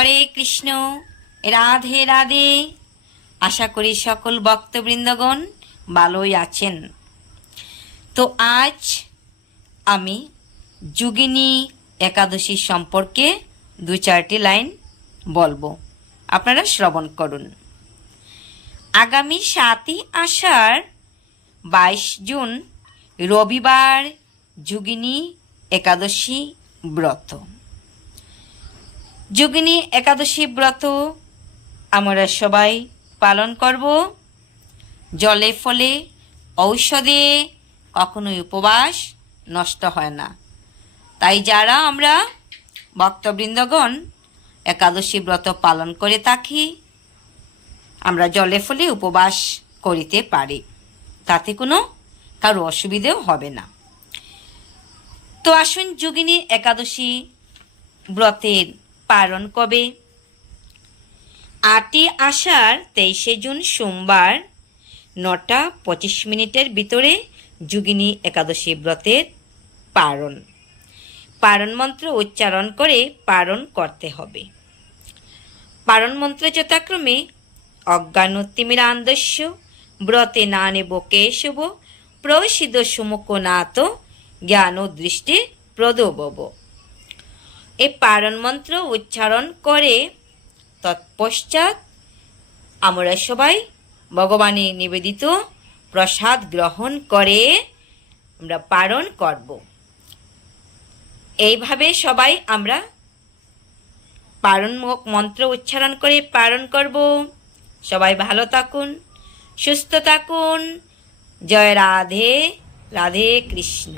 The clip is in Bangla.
হরে কৃষ্ণ, রাধে রাধে। আশা করি সকল ভক্তবৃন্দগণ ভালোই আছেন। তো আজ আমি যোগিনী একাদশী সম্পর্কে 2-4টি লাইন বলবো, আপনারা শ্রবণ করুন। আগামী 7ই আষাঢ় 22 জুন রবিবার যোগিনী একাদশী ব্রত। যোগিনী একাদশী ব্রত আমরা সবাই পালন করব। জলে ফলে ঔষধে কখনোই উপবাস নষ্ট হয় না। তাই যারা আমরা ভক্তবৃন্দগণ একাদশী ব্রত পালন করে থাকি, আমরা জলে ফলে উপবাস করিতে পারি, তাতে কোনো কারো অসুবিধেও হবে না। তো আসুন, যোগিনী একাদশী ব্রতের পালন কবে? 8ই আষাঢ় 23 জুন সোমবার 9:25 ভিতরে যোগিনী একাদশী ব্রতের পারণ মন্ত্র উচ্চারণ করে পারণ করতে হবে। পারণ মন্ত্র যথাক্রমে অজ্ঞানতিমিরান্ধস্য ব্রতে না নেব কেশব প্রসিদ্ধ সুমুখনাথ জ্ঞান দৃষ্টি প্রদবব। এই পারণ মন্ত্র উচ্চারণ করে তৎপশ্চাৎ আমরা সবাই ভগবানের নিবেদিত প্রসাদ গ্রহণ করে আমরা পারণ করব। এইভাবে সবাই আমরা পারণ মন্ত্র উচ্চারণ করে পারণ করব। সবাই ভালো থাকুন, সুস্থ থাকুন। জয় রাধে রাধে কৃষ্ণ।